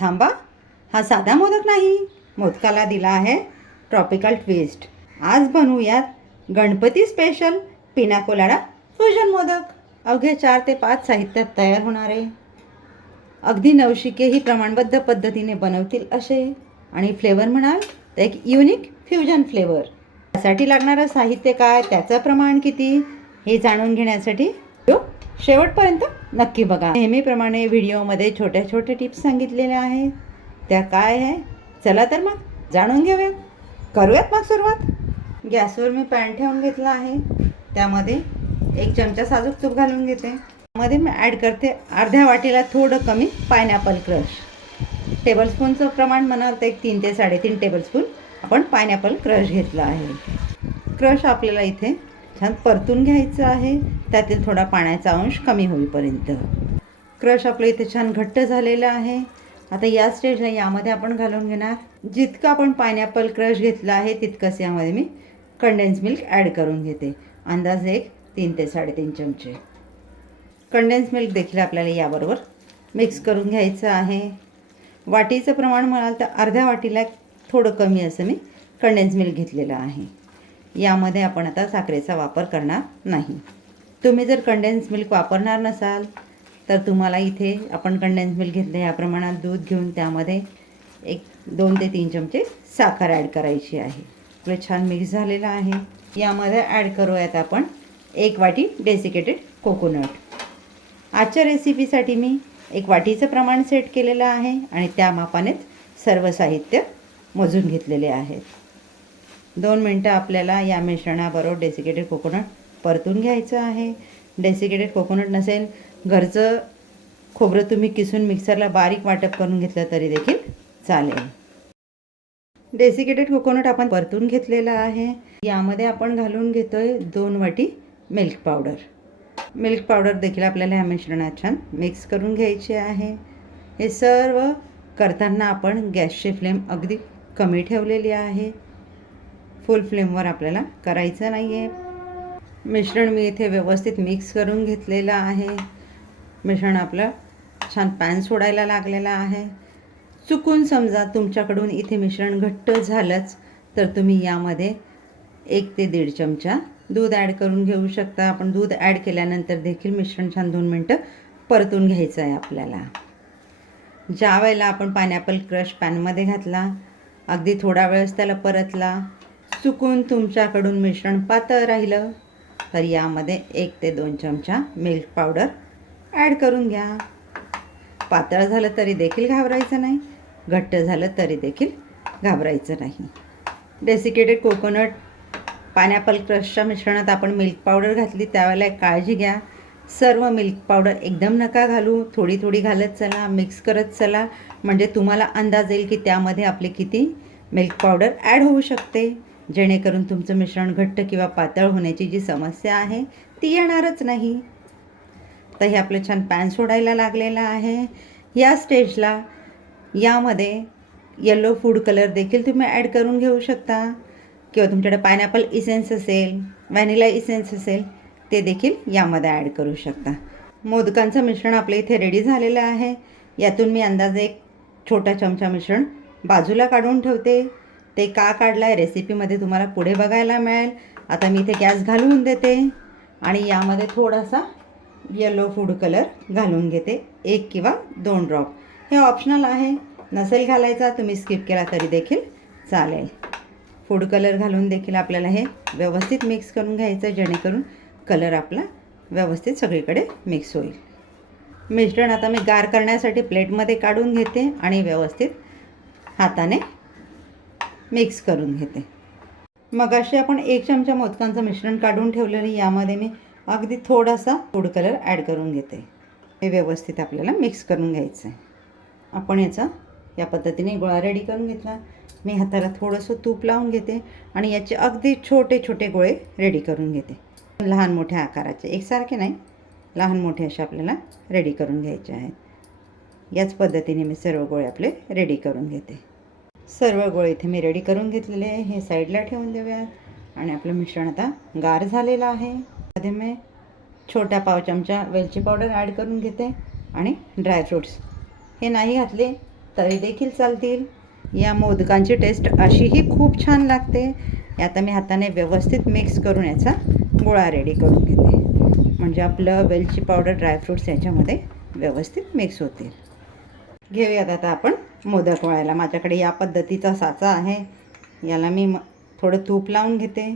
थांबा, हा साधा मोदक नाही, मोदकाला दिला आहे ट्रॉपिकल ट्विस्ट. आज बनवूयात गणपती स्पेशल पिना कोलाडा फ्युजन मोदक. अवघे 4 ते 5 साहित्यात तयार होणारे, अगदी नवशिकेही प्रमाणबद्ध पद्धतीने बनवतील असे आणि फ्लेवर म्हणाल तर एक युनिक फ्युजन फ्लेवर. त्यासाठी लागणारं साहित्य काय, त्याचं प्रमाण किती हे जाणून घेण्यासाठी व्हिडिओ शेवटपर्यंत नक्की बघा. नेहमीप्रमाणे व्हिडिओमध्ये छोट्या छोट्या टिप्स सांगितलेल्या आहेत, त्या काय आहे चला तर मग जाणून घेऊयात. करूयात मग सुरुवात. गॅसवर मी पॅन ठेवून घेतला आहे. त्यामध्ये 1 चमचा साजूक तूप घालून घेते. त्यामध्ये मी ॲड करते अर्ध्या वाटीला थोडं कमी पायनॅपल क्रश. टेबलस्पूनचं प्रमाण म्हणाल तर 3 ते 3.5 टेबलस्पून आपण पायनॅपल क्रश घेतला आहे. क्रश आपल्याला इथे छान परतून घ्यायचं आहे, त्यातील थोडा पाण्याचा अंश कमी होईपर्यंत. क्रश आपलं इथे छान घट्ट झालेलं आहे. आता या स्टेजला यामध्ये आपण घालून घेणार, जितकं आपण पायनॅपल क्रश घेतला आहे तितकंच यामध्ये मी कंडेन्स मिल्क ॲड करून घेते. अंदाजे 3 ते 3.5 चमचे कंडेन्स मिल्क देखील आपल्याला याबरोबर मिक्स करून घ्यायचं आहे. वाटीचं प्रमाण म्हणाल तर अर्ध्या वाटीला थोडं कमी असं मी कंडेन्स मिल्क घेतलेलं आहे. यामध्ये आपण आता साखरेचा वापर करणार नाही. तुम्ही जर कंडेन्स मिल्क वापरणार नसाल तर तुम्हाला इथे आपण कंडेन्स मिल्क घेतलं या प्रमाणात दूध घेऊन त्यामध्ये 2 ते 3 चमचे साखर ॲड करायची आहे. आपलं छान मिक्स झालेलं आहे. यामध्ये ॲड करूयात आपण 1 वाटी डेसिकेटेड कोकोनट. आजच्या रेसिपीसाठी मी 1 वाटीचं प्रमाण सेट केलेलं आहे आणि त्या मापानेच सर्व साहित्य मोजून घेतलेले आहेत. 2 मिनटं आपल्याला या मिश्रणाबरोबर डेसिकेटेड कोकोनट परतून घ्यायचं आहे. डेसिकेटेड कोकोनट नसेल, घरचं खोबरं तुम्ही किसून मिक्सरला बारीक वाटप करून घेतलं तरी देखील चालेल. डेसिकेटेड कोकोनट आपण परतून घेतलेलं आहे. यामध्ये आपण घालून घेतोय 2 वाटी मिल्क पावडर. मिल्क पावडर देखील आपल्याला ह्या मिश्रणात छान मिक्स करून घ्यायचे आहे. हे सर्व करताना आपण गॅसची फ्लेम अगदी कमी ठेवलेली आहे, फुल फ्लेमवर आपल्याला करायचं नाही आहे. मिश्रण मी इथे व्यवस्थित मिक्स करून घेतलेलं आहे. मिश्रण आपलं छान पॅन सोडायला लागलेलं आहे. चुकून समजा तुमच्याकडून इथे मिश्रण घट्ट झालंच तर तुम्ही यामध्ये 1 ते 1.5 चमचा दूध ॲड करून घेऊ शकता. आपण दूध ॲड केल्यानंतर देखील मिश्रण छान 2 मिनटं परतून घ्यायचं आहे आपल्याला. ज्या वेळेला आपण पायनॅपल क्रश पॅनमध्ये घातला, अगदी थोडा वेळच त्याला परतला, चुकून तुमच्याकडून मिश्रण पातळ राहिलं तर यामध्ये 1 ते 2 चमचा मिल्क पावडर ॲड करून घ्या. पातळ झालं तरी देखील घाबरायचं नाही, घट्ट झालं तरी देखील घाबरायचं नाही. डेसिकेटेड कोकोनट पायनॅपल क्रशच्या मिश्रणात आपण मिल्क पावडर घातली, त्यावेळेला काळजी घ्या, सर्व मिल्क पावडर एकदम नका घालू, थोडी थोडी घालत चला, मिक्स करत चला, म्हणजे तुम्हाला अंदाज येईल की त्यामध्ये आपली किती मिल्क पावडर ॲड होऊ शकते, जेणेकरून तुमचं मिश्रण घट्ट किंवा पातळ होण्याची जी समस्या आहे ती येणारच नाही. तर हे आपलं छान पॅन सोडायला लागलेलं आहे. या स्टेजला यामध्ये येलो फूड कलर देखील तुम्ही ॲड करून घेऊ शकता, किंवा तुमच्याकडे पायनॅपल इसेन्स असेल, व्हॅनिला इसेन्स असेल ते देखील यामध्ये ॲड करू शकता. मोदकांचं मिश्रण आपलं इथे रेडी झालेलं आहे. यातून मी अंदाजे 1 छोटा चमचा मिश्रण बाजूला काढून ठेवते. ते का काढलं आहे रेसिपीमध्ये तुम्हाला पुढे बघायला मिळेल. आता मी इथे गॅस घालवून देते आणि यामध्ये थोडासा येलो फूड कलर घालून घेते, 1 किंवा 2 ड्रॉप. हे ऑप्शनल आहे, नसेल घालायचा तुम्ही स्किप केला तरी देखील चालेल. फूड कलर घालून देखील आपल्याला हे व्यवस्थित मिक्स करून घ्यायचं, जेणेकरून कलर आपला व्यवस्थित सगळीकडे मिक्स होईल. मिश्रण आता मी गार करण्यासाठी प्लेटमध्ये काढून घेते आणि व्यवस्थित हाताने मिक्स करून घेते. मग असे आपण 1 चमचा मोदकांचं मिश्रण काढून ठेवलेलं, यामध्ये मी अगदी थोडासा फूड कलर ॲड करून घेते. हे व्यवस्थित आपल्याला मिक्स करून घ्यायचं आहे. आपण याचा या पद्धतीने गोळा रेडी करून घेतला. मी हाताला थोडंसं तूप लावून घेते आणि याचे अगदी छोटे छोटे गोळे रेडी करून घेते. लहान मोठ्या आकाराचे, एकसारखे नाही, लहान मोठे असे आपल्याला रेडी करून घ्यायचे आहेत. याच पद्धतीने मी सर्व गोळे आपले रेडी करून घेते. सर्व गोळे इथे मी रेडी करून घेतलेले आहे. हे साईडला ठेवून देऊयात आणि आपलं मिश्रण आता गार झालेलं आहे. मध्ये मी छोटा पाव चमचा वेलची पावडर ॲड करून घेते आणि ड्रायफ्रूट्स हे नाही घातले तरी देखील चालतील. या मोदकांची टेस्ट अशीही खूप छान लागते. आता मी हाताने व्यवस्थित मिक्स करून याचा गोळा रेडी करून घेते, म्हणजे आपलं वेलची पावडर, ड्रायफ्रूट्स याच्यामध्ये व्यवस्थित मिक्स होतील. घेऊयात आता आपण मोदक वळायला. माझ्याकडे या पद्धतीचा साचा आहे. याला मी थोडं तूप लावून घेते,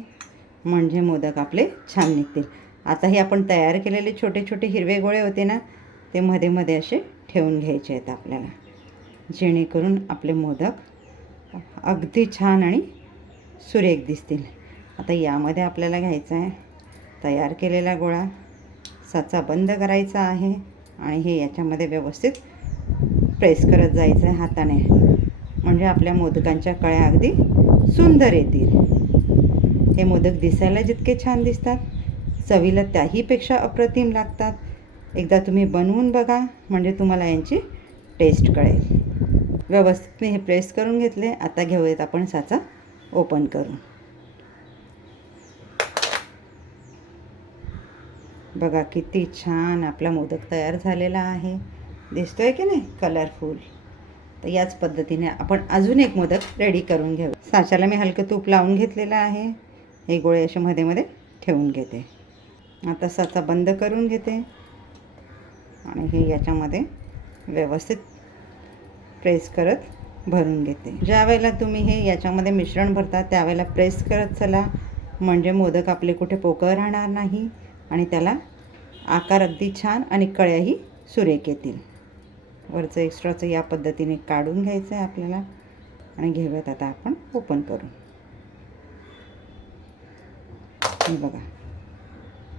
म्हणजे मोदक आपले छान निघतील. आता हे आपण तयार केलेले छोटे छोटे हिरवे गोळे होते ना, ते मध्ये मध्ये असे ठेवून घ्यायचे आहेत आपल्याला, जेणेकरून आपले मोदक अगदी छान आणि सुरेख दिसतील. आता यामध्ये आपल्याला घ्यायचा आहे तयार केलेला गोळा, साचा बंद करायचा आहे आणि हे याच्यामध्ये व्यवस्थित प्रेस करत जायचं आहे हाताने, म्हणजे आपल्या मोदकांच्या कळ्या अगदी सुंदर येतील. हे मोदक दिसायला जितके छान दिसतात, चवीला त्याहीपेक्षा अप्रतिम लागतात. एकदा तुम्ही बनवून बघा, म्हणजे तुम्हाला यांची टेस्ट कळेल. व्यवस्थित मी हे प्रेस करून घेतले. आता घेऊयात आपण साचा ओपन करून. बघा किती छान आपला मोदक तयार झालेला आहे. दिसतोय की नाही, कलरफुल. तर याच पद्धतीने आपण अजून एक मोदक रेडी करून घेऊ. साच्याला मी हलकं तूप लावून घेतलेलं आहे. हे गोळे असे मध्ये मध्ये ठेवून घेते. आता साचा बंद करून घेते आणि हे याच्यामध्ये व्यवस्थित प्रेस करत भरून घेते. ज्या वेळेला तुम्ही हे याच्यामध्ये मिश्रण भरता त्यावेळेला प्रेस करत चला, म्हणजे मोदक आपले कुठे पोकळ राहणार नाही आणि त्याला आकार अगदी छान आणि कळ्याही सुरेख येतील. वरचं एक्स्ट्राचं या पद्धतीने काढून घ्यायचं आहे आपल्याला आणि घेऊयात आता आपण ओपन करून. हे बघा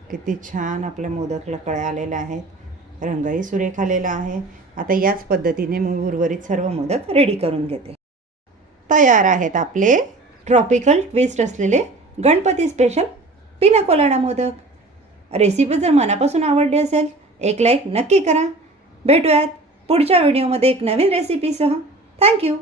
किती छान आपल्या मोदकला कळ्या आलेल्या आहेत, रंगही सुरेख आलेला आहे. आता याच पद्धतीने मी उर्वरित सर्व मोदक रेडी करून घेते. तयार आहेत आपले ट्रॉपिकल ट्विस्ट असलेले गणपती स्पेशल पिना कोलाडा मोदक. रेसिपी जर मनापासून आवडली असेल, एक लाईक नक्की करा. भेटूयात पुढच्या व्हिडिओमध्ये एक नवीन रेसिपीसह. थँक्यू.